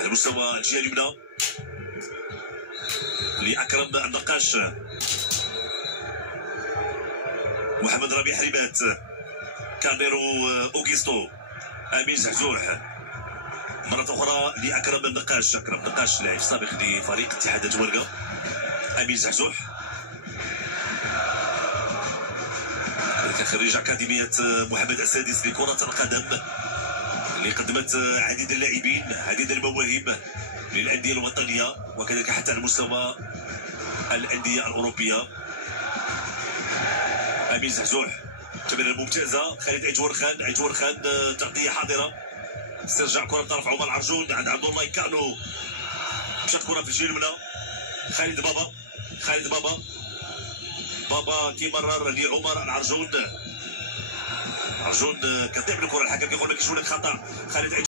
على مستوى الجهه اليمنى لاكرم النقاش. محمد ربيع حريبات، كاميرو اوغيستو، امين زحزوح، مرة أخرى لأكرم النقاش. أكرم النقاش لاعب سابق لفريق اتحاد الجوارقة. أمين زحزوح خريج أكاديمية محمد السادس لكرة القدم، اللي قدمت عديد اللاعبين، عديد المواهب للأندية الوطنية وكذلك حتى على مستوى الأندية الأوروبية. أمين زحزوح تمريرة ممتازة. خالد عجور خان تغطية حاضرة، استرجاع كرة بطرف عمر العرجون عند عبد الله كانو، مشات كرة في الجهة اليمنى. خالد بابا كيمرر لعمر العرجون. كتضيع من الكرة، الحكم كيقول ما كاينش ولاد خطأ. خالد